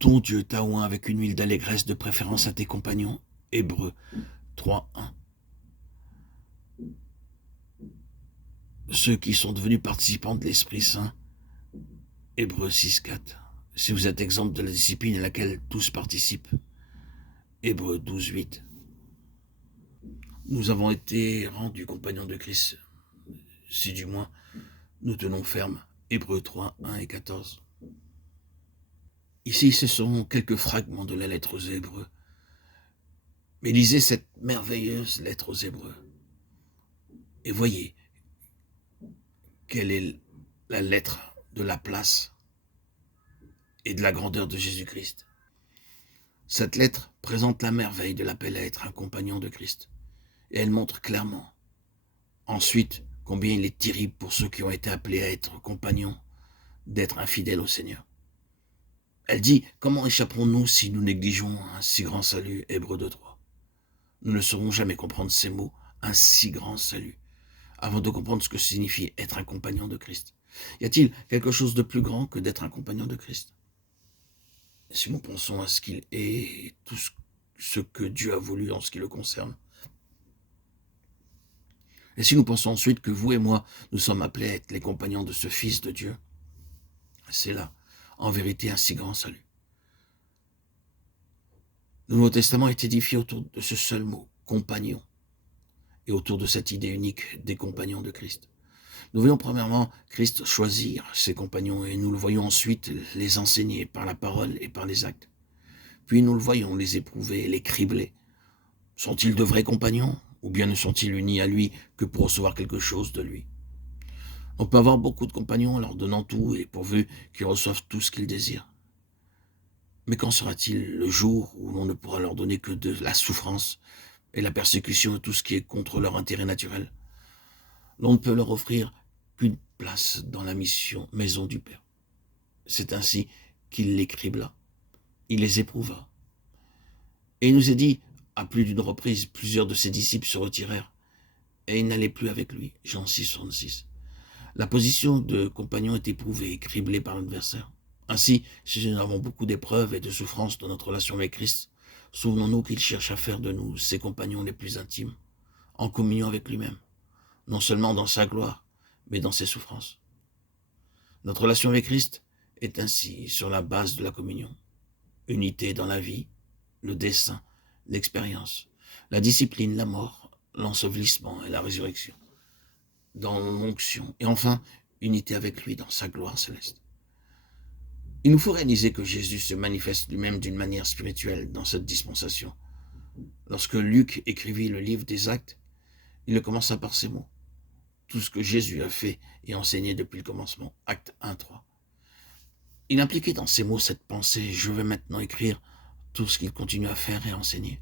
Ton Dieu t'a oint avec une huile d'allégresse de préférence à tes compagnons. Hébreux 3:1. Ceux qui sont devenus participants de l'Esprit Saint. Hébreux 6:4. Si vous êtes exempt de la discipline à laquelle tous participent. Hébreux 12:8. Nous avons été rendus compagnons de Christ, si du moins nous tenons ferme. Hébreux 3:1 et 14. Ici, ce sont quelques fragments de la lettre aux Hébreux. Mais lisez cette merveilleuse lettre aux Hébreux et voyez quelle est la lettre de la place et de la grandeur de Jésus-Christ. Cette lettre présente la merveille de l'appel à être un compagnon de Christ. Et elle montre clairement, ensuite, combien il est terrible pour ceux qui ont été appelés à être compagnons, d'être infidèles au Seigneur. Elle dit, comment échapperons-nous si nous négligeons un si grand salut, Hébreux 2:3. Nous ne saurons jamais comprendre ces mots, un si grand salut, avant de comprendre ce que signifie être un compagnon de Christ. Y a-t-il quelque chose de plus grand que d'être un compagnon de Christ? Si nous pensons à ce qu'il est et tout ce que Dieu a voulu en ce qui le concerne, et si nous pensons ensuite que vous et moi, nous sommes appelés à être les compagnons de ce Fils de Dieu, c'est là, en vérité, un si grand salut. Le Nouveau Testament est édifié autour de ce seul mot, compagnon, et autour de cette idée unique des compagnons de Christ. Nous voyons premièrement Christ choisir ses compagnons et nous le voyons ensuite les enseigner par la parole et par les actes. Puis nous le voyons les éprouver, les cribler. Sont-ils de vrais compagnons ou bien ne sont-ils unis à lui que pour recevoir quelque chose de lui? On peut avoir beaucoup de compagnons en leur donnant tout et pourvu qu'ils reçoivent tout ce qu'ils désirent. Mais quand sera-t-il le jour où l'on ne pourra leur donner que de la souffrance et la persécution et tout ce qui est contre leur intérêt naturel? L'on ne peut leur offrir qu'une place dans la maison du Père. C'est ainsi qu'il les cribla, il les éprouva. Et il nous est dit, à plus d'une reprise, plusieurs de ses disciples se retirèrent et ils n'allaient plus avec lui. Jean 6:66. La position de compagnon est éprouvée et criblée par l'adversaire. Ainsi, si nous avons beaucoup d'épreuves et de souffrances dans notre relation avec Christ, souvenons-nous qu'il cherche à faire de nous ses compagnons les plus intimes, en communion avec lui-même, non seulement dans sa gloire, mais dans ses souffrances. Notre relation avec Christ est ainsi sur la base de la communion. Unité dans la vie, le dessein, l'expérience, la discipline, la mort, l'ensevelissement et la résurrection, dans l'onction, et enfin, unité avec lui dans sa gloire céleste. Il nous faut réaliser que Jésus se manifeste lui-même d'une manière spirituelle dans cette dispensation. Lorsque Luc écrivit le livre des Actes, il le commença par ces mots. Tout ce que Jésus a fait et enseigné depuis le commencement. Acte 1:3. Il impliquait dans ces mots cette pensée, je vais maintenant écrire tout ce qu'il continue à faire et à enseigner.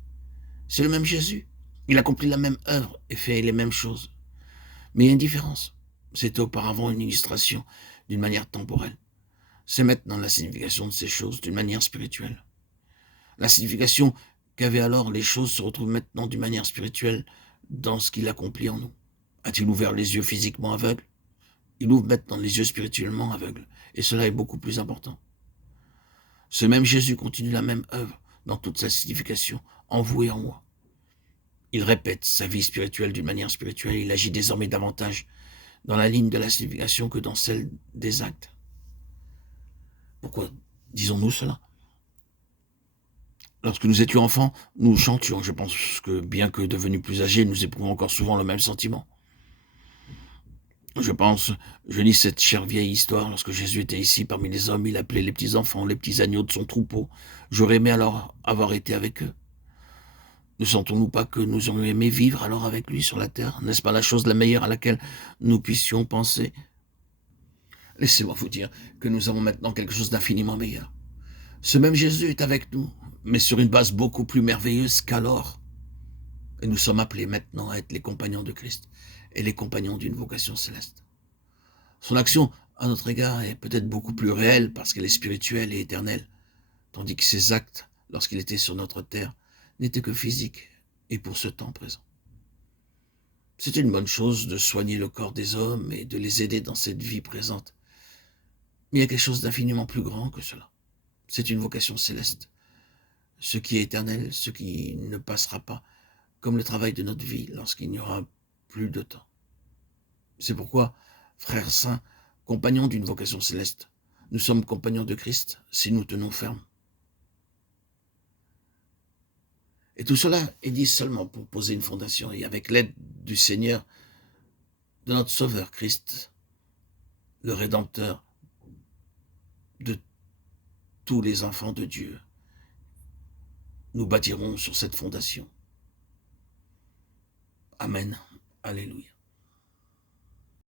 C'est le même Jésus. Il accomplit la même œuvre et fait les mêmes choses. Mais il y a une différence. C'était auparavant une illustration d'une manière temporelle. C'est maintenant la signification de ces choses d'une manière spirituelle. La signification qu'avaient alors les choses se retrouve maintenant d'une manière spirituelle dans ce qu'il accomplit en nous. A-t-il ouvert les yeux physiquement aveugles? Il ouvre maintenant les yeux spirituellement aveugles, et cela est beaucoup plus important. Ce même Jésus continue la même œuvre dans toute sa signification, en vous et en moi. Il répète sa vie spirituelle d'une manière spirituelle, il agit désormais davantage dans la ligne de la signification que dans celle des actes. Pourquoi disons-nous cela? Lorsque nous étions enfants, nous chantions. Je pense que bien que devenus plus âgés, nous éprouvons encore souvent le même sentiment. Je lis cette chère vieille histoire. Lorsque Jésus était ici parmi les hommes, il appelait les petits enfants, les petits agneaux de son troupeau. J'aurais aimé alors avoir été avec eux. Ne sentons-nous pas que nous aurions aimé vivre alors avec lui sur la terre? N'est-ce pas la chose la meilleure à laquelle nous puissions penser? Laissez-moi vous dire que nous avons maintenant quelque chose d'infiniment meilleur. Ce même Jésus est avec nous, mais sur une base beaucoup plus merveilleuse qu'alors. Et nous sommes appelés maintenant à être les compagnons de Christ et les compagnons d'une vocation céleste. Son action à notre égard est peut-être beaucoup plus réelle parce qu'elle est spirituelle et éternelle, tandis que ses actes, lorsqu'il était sur notre terre, n'étaient que physiques et pour ce temps présent. C'est une bonne chose de soigner le corps des hommes et de les aider dans cette vie présente. Mais il y a quelque chose d'infiniment plus grand que cela. C'est une vocation céleste. Ce qui est éternel, ce qui ne passera pas, comme le travail de notre vie lorsqu'il n'y aura plus de temps. C'est pourquoi, frères saints, compagnons d'une vocation céleste, nous sommes compagnons de Christ si nous tenons ferme. Et tout cela est dit seulement pour poser une fondation et avec l'aide du Seigneur, de notre Sauveur Christ, le Rédempteur de tous les enfants de Dieu. Nous bâtirons sur cette fondation. Amen. Alléluia.